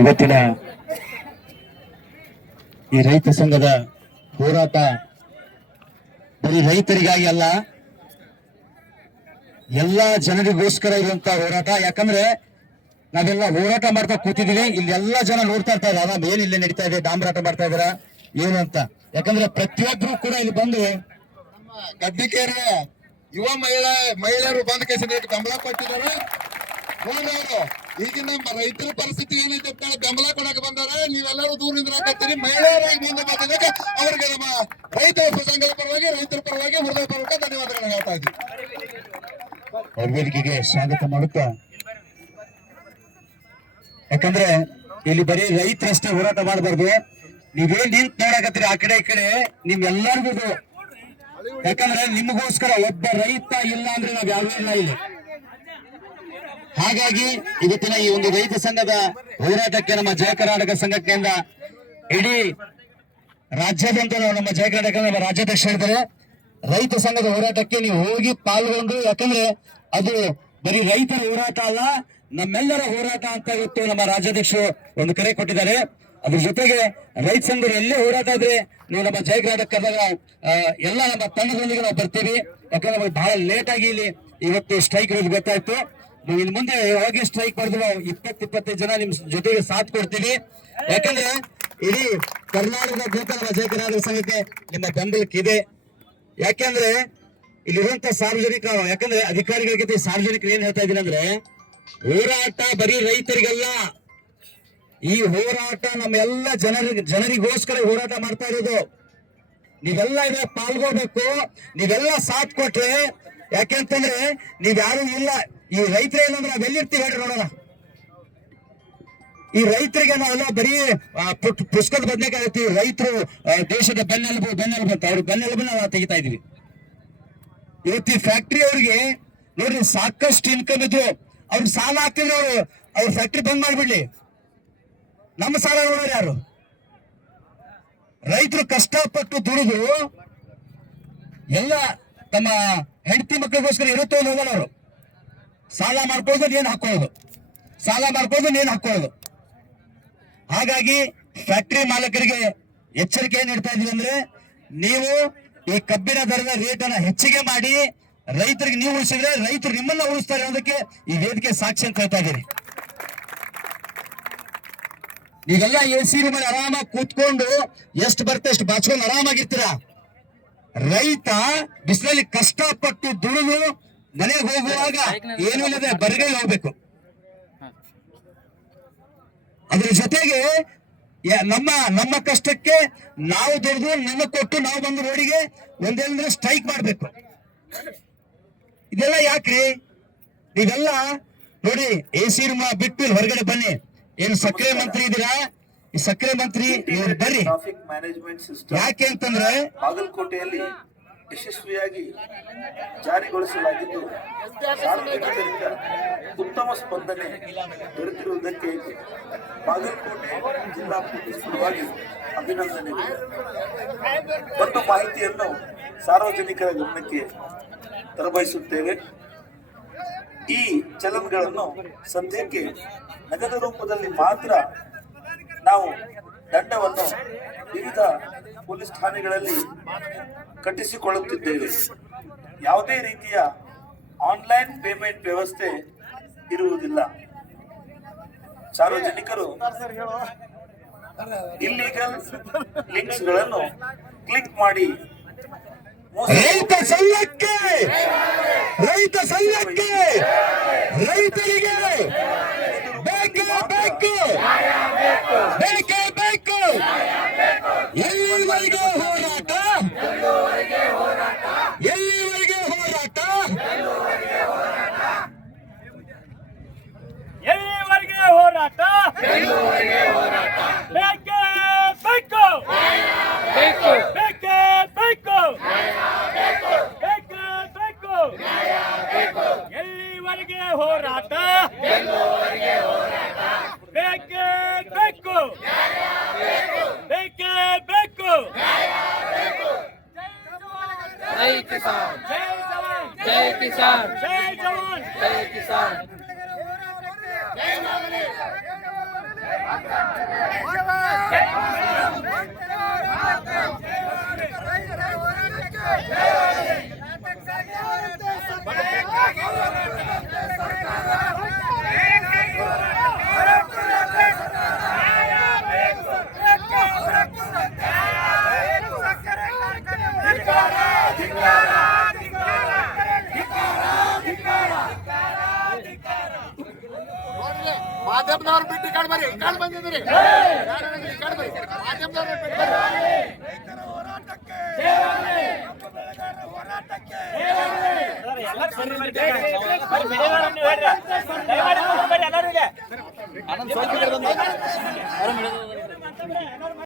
ಇವತ್ತಿನ ಈ ರೈತ ಸಂಘದ ಹೋರಾಟ ಬರೀ ರೈತರಿಗಾಗಿ ಅಲ್ಲ, ಎಲ್ಲ ಜನರಿಗೋಸ್ಕರ ಇರುವಂತ ಹೋರಾಟ. ಯಾಕಂದ್ರೆ ನಾವೆಲ್ಲ ಹೋರಾಟ ಮಾಡ್ತಾ ಕೂತಿದೀವಿ ಇಲ್ಲಿ ಎಲ್ಲ ಜನ ನೋಡ್ತಾ ಇರ್ತಾರೆ ಆರಾಮ್ ಏನ್ ಇಲ್ಲಿ ನಡೀತಾ ಇದೆ? ಡಾಂಬರಾಟ ಮಾಡ್ತಾ ಇದಾರ ಏನು ಅಂತ. ಯಾಕಂದ್ರೆ ಪ್ರತಿಯೊಬ್ರು ಕೂಡ ಇಲ್ಲಿ ಬಂದು ಗದ್ದಿಕೇರ ಯುವ ಮಹಿಳಾ, ಮಹಿಳೆಯರು ಬಂದ ಕೇಸ ಕಂಬಳ ಅವರು. ಈಗಿನ ನಮ್ಮ ರೈತರ ಪರಿಸ್ಥಿತಿ ಏನೈತೆ ಅಂತ ಬೆಂಬಲ ಕೊಡಕ್ ಬಂದಾರೆ. ನೀವೆಲ್ಲರೂ ದೂರದಿಂದ ಹಾಕತ್ತೀರಿ ಮಹಿಳೆಯರಾಗಿ ಮುಂದೆ ಅವರಿಗೆ ನಮ್ಮ ರೈತ ಸಂಘದ ಪರವಾಗಿ, ರೈತರ ಪರವಾಗಿ ಹೃದಯಪೂರ್ವಕ ಧನ್ಯವಾದಗಳನ್ನು ಹೇಳ್ತಾ ಇದ್ದೀವಿ ಸ್ವಾಗತ ಮಾಡುತ್ತಾ? ಯಾಕಂದ್ರೆ ಇಲ್ಲಿ ಬರೀ ರೈತರಷ್ಟೇ ಹೋರಾಟ ಮಾಡಬಾರ್ದು. ನೀವೇನ್ ನಿಂತ್ ನೋಡಕತ್ತೀರಿ ಆ ಕಡೆ ಈ ಕಡೆ? ನಿಮ್. ಯಾಕಂದ್ರೆ ನಿಮಗೋಸ್ಕರ ಒಬ್ಬ ರೈತ ಇಲ್ಲ ಅಂದ್ರೆ ನಾವ್ ಯಾವ್ದೇ ಇಲ್ಲ ಇಲ್ಲಿ. ಹಾಗಾಗಿ ಇವತ್ತಿನ ಈ ಒಂದು ರೈತ ಸಂಘದ ಹೋರಾಟಕ್ಕೆ ನಮ್ಮ ಜಯ ಕರ್ನಾಟಕ ಸಂಘಕ್ಕೆಯಿಂದ ಇಡೀ ರಾಜ್ಯಾದ್ಯಂತ ನಮ್ಮ ಜಯ ಕರ್ನಾಟಕ ನಮ್ಮ ರಾಜ್ಯಾಧ್ಯಕ್ಷ ಹೇಳ್ತಾರೆ ರೈತ ಸಂಘದ ಹೋರಾಟಕ್ಕೆ ನೀವು ಹೋಗಿ ಪಾಲ್ಗೊಂಡು, ಯಾಕಂದ್ರೆ ಅದು ಬರೀ ರೈತರ ಹೋರಾಟ ಅಲ್ಲ, ನಮ್ಮೆಲ್ಲರ ಹೋರಾಟ ಅಂತ ಇವತ್ತು ನಮ್ಮ ರಾಜ್ಯಾಧ್ಯಕ್ಷರು ಒಂದು ಕರೆ ಕೊಟ್ಟಿದ್ದಾರೆ. ಅದ್ರ ಜೊತೆಗೆ ರೈತ ಸಂಘರು ಎಲ್ಲೇ ಹೋರಾಟ ಆದ್ರೆ ನೀವು ನಮ್ಮ ಜಯ ಕರ್ನಾಟಕ ಎಲ್ಲ ನಮ್ಮ ತಂಡದೊಂದಿಗೆ ನಾವು ಬರ್ತೀವಿ. ಯಾಕಂದ್ರೆ ಬಹಳ ಲೇಟ್ ಆಗಿ ಇಲ್ಲಿ ಇವತ್ತು ಸ್ಟ್ರೈಕ್ ಇರೋದು ಗೊತ್ತಾಯ್ತು. ನಾವು ಇನ್ ಮುಂದೆ ಯಾವಾಗ ಸ್ಟ್ರೈಕ್ ಮಾಡಿದ್ರು ನಾವು ಇಪ್ಪತ್ತು ಇಪ್ಪತ್ತೈದು ಜನ ನಿಮ್ ಜೊತೆಗೆ ಸಾಥ್ ಕೊಡ್ತೀವಿ. ಯಾಕಂದ್ರೆ ಇಡೀ ಕರ್ನಾಟಕದ ನಮ್ಮ ಜಯ ಕರ್ನಾಟಕ ಸಂಘಕ್ಕೆ ನಿಮ್ಮ ಬೆಂಬಲಕ್ಕಿದೆ. ಯಾಕೆಂದ್ರೆ ಇಲ್ಲಿರುವಂತ ಸಾರ್ವಜನಿಕ, ಯಾಕಂದ್ರೆ ಅಧಿಕಾರಿಗಳಿಗೆ ಸಾರ್ವಜನಿಕರು ಏನ್ ಹೇಳ್ತಾ ಇದೀನಿ ಅಂದ್ರೆ, ಹೋರಾಟ ಬರೀ ರೈತರಿಗಲ್ಲ. ಈ ಹೋರಾಟ ನಮ್ಮ ಎಲ್ಲ ಜನರಿಗೆ ಜನರಿಗೋಸ್ಕರ ಹೋರಾಟ ಮಾಡ್ತಾ ಇರೋದು. ನೀವೆಲ್ಲ ಇದ್ರೆ ಪಾಲ್ಗೋಬೇಕು ನೀವೆಲ್ಲ ಸಾಥ್ ಕೊಟ್ರೆ ಯಾಕೆಂತಂದ್ರೆ ನೀವ್ಯಾರು ಇಲ್ಲ. ಈ ರೈತರು ಏನಂದ್ರೆ ನಾವೆಲ್ಲಿರ್ತೀವಿ ಹೇಳ್ರಿ ನೋಡೋಣ. ಈ ರೈತರಿಗೆ ನಾವೆಲ್ಲ ಬರೀ ಪುಸ್ತಕದ ಬದನೆಕಾಯಿ ಹಾಕ್ತೀವಿ. ರೈತರು ದೇಶದ ಬೆನ್ನೆಲುಬು ಬೆನ್ನೆಲುಬು ಅಂತ. ಅವ್ರ ಬೆನ್ನೆಲುಬು ನಾವು ತೆಗಿತಾ ಇದೀವಿ ಇವತ್ತು ಫ್ಯಾಕ್ಟ್ರಿ ಅವ್ರಿಗೆ, ನೋಡ್ರಿ, ಸಾಕಷ್ಟು ಇನ್ಕಮ್ ಇದ್ರು ಅವ್ರ ಸಾಲ ಹಾಕ್ತಿದ್ರು ಅವರು, ಅವ್ರ ಫ್ಯಾಕ್ಟ್ರಿ ಬಂದ್ ಮಾಡ್ಬಿಡ್ಲಿ. ನಮ್ಮ ಸಾಲ ನೋಡೋರು ಯಾರು? ರೈತರು ಕಷ್ಟಪಟ್ಟು ದುಡಿದು, ಎಲ್ಲ ತಮ್ಮ ಹೆಂಡತಿ ಮಕ್ಕಳಿಗೋಸ್ಕರ ಇರುತ್ತೋ ಹೋಗಲ್ಲ ಅವರು ಸಾಲ ಮಾಡ್ಕೊಳ್ಳೋದು ನೀನು ಹಾಕೋದು ಸಾಲ ಮಾಡ್ಕೊಳ್ಳೋದು ನೀನು ಹಾಕೋದು ಹಾಗಾಗಿ ಫ್ಯಾಕ್ಟರಿ ಮಾಲೀಕರಿಗೆ ಎಚ್ಚರಿಕೆ ನೀಡ್ತಾ ಇದೀವಿ ಅಂದ್ರೆ ನೀವು ಈ ಕಬ್ಬಿನ ದರದ ರೇಟ್ ಅನ್ನ ಹೆಚ್ಚಿಗೆ ಮಾಡಿ ರೈತರಿಗೆ ನೀವು ಉಳಿಸಿದ್ರೆ ರೈತರು ನಿಮ್ಮನ್ನ ಉಳಿಸ್ತಾರೆ ಅನ್ನೋದಕ್ಕೆ ಈ ವೇದಿಕೆ ಸಾಕ್ಷಿ ಅಂತ ಹೇಳ್ತಾ ಇದ್ದೀರಿ ನೀವೆಲ್ಲ ಎ ಸಿ ರೂಮಲ್ಲಿ ಆರಾಮಾಗಿ ಕೂತ್ಕೊಂಡು ಎಷ್ಟು ಬರುತ್ತೆ ಅಷ್ಟು ಬಾಚ್ಕೊಂಡು ಆರಾಮಾಗಿರ್ತೀರ? ರೈತ ಬಿಸಿಲಲ್ಲಿ ಕಷ್ಟಪಟ್ಟು ದುಡಿದು ಮನೆಗೆ ಹೋಗುವಾಗ ಏನು ಇಲ್ಲದೆ ಬರಿಗೈ ಹೋಗ್ಬೇಕು. ಅದ್ರ ಜೊತೆಗೆ ನಮ್ಮ ನಮ್ಮ ಕಷ್ಟಕ್ಕೆ ನಾವು ದುಡಿದು ನಮಗೆ ಕೊಟ್ಟು ನಾವು ಬಂದು ರೋಡಿಗೆ ಒಂದೇನಂದ್ರೆ ಸ್ಟ್ರೈಕ್ ಮಾಡ್ಬೇಕು. ಇದೆಲ್ಲ ಯಾಕ್ರಿ? ನೀವೆಲ್ಲ ನೋಡಿ ಎ ಸಿ ರೂಮ್ ಬಿಟ್ಟು ಇಲ್ಲಿ ಹೊರಗಡೆ ಬನ್ನಿ. ಏನ್ ಸಕ್ಕರೆ ಮಂತ್ರಿ ಇದ್ದೀರಾ ಈ ಸಕ್ಕರೆ ಮಂತ್ರಿ ಬರ್ರಿ. ಯಾಕೆ ಅಂತಂದ್ರೆ ಬಾಗಲಕೋಟೆಯಲ್ಲಿ ಯಶಸ್ವಿಯಾಗಿ ಜಾರಿಗೊಳಿಸಲಾಗಿದ್ದು ಸಾರ್ವಜನಿಕರಿಂದ ಉತ್ತಮ ಸ್ಪಂದನೆ ದೊರೆತಿರುವುದಕ್ಕೆ ಬಾಗಲಕೋಟೆ ಜಿಲ್ಲಾ ಪೊಲೀಸ್ ಪರವಾಗಿ ಅಭಿನಂದನೆ ಒಂದು ಮಾಹಿತಿಯನ್ನು ಸಾರ್ವಜನಿಕರ ಗಮನಕ್ಕೆ ತರಬಯಸುತ್ತೇವೆ. ಈ ಚಲನ್ಗಳನ್ನು ಸದ್ಯಕ್ಕೆ ನಗದ ರೂಪದಲ್ಲಿ ಮಾತ್ರ ನಾವು ದಂಡವನ್ನು ವಿವಿಧ ಪೊಲೀಸ್ ಠಾಣೆಗಳಲ್ಲಿ ಕಟ್ಟಿಸಿಕೊಳ್ಳುತ್ತಿದ್ದೇವೆ. ಯಾವುದೇ ರೀತಿಯ ಆನ್ಲೈನ್ ಪೇಮೆಂಟ್ ವ್ಯವಸ್ಥೆ ಇರುವುದಿಲ್ಲ. ಸಾರ್ವಜನಿಕರು ಇಲ್ಲಿಗಲ್ ಲಿಂಕ್ಸ್ಗಳನ್ನು ಕ್ಲಿಕ್ ಮಾಡಿ ರೈತ ಸಂಘಕ್ಕೆ ರೈತ ಸಂಘಕ್ಕೆ ರೈತರಿಗೆ ಬೇಕೇ ಬೇಕು! ಬೇಕೇ ಬೇಕು ಎಲ್ಲಿವರೆಗೆ ಹೋರಾಟ ಎಲ್ಲಿವರೆಗೆ ಹೋರಾಟ ಎಲ್ಲಿವರೆಗೆ ಹೋರಾಟ ಬೇಕೇ ಬೇಕು ಬೇಕೇ ಬೇಕು ಬೇಕೇ ಬೇಕು ಎಲ್ಲಿವರೆಗೆ ಹೋರಾಟ ಬೇಕೇ ಬೇಕು ಬೇಕೇ ಬೇಕು ಜೈ ಕಿಸಾನ್ ಜೈ ಕಿಸಾನ್ ಜೈ ಜವಾನ್ ಜೈ ಕಿಸಾನ್ Bora, vai! ಜೈ ಬಿಟ್ಟು ಕಡೆ ಬರ್ರಿ ಈ ಕಡೆ ಬಂದಿದ್ದೀರಿ. ಈ ಕಡೆ ಬರ್ರಿ? ಮಾಧ್ಯಮದವ್ರು ಎಲ್ಲರೂ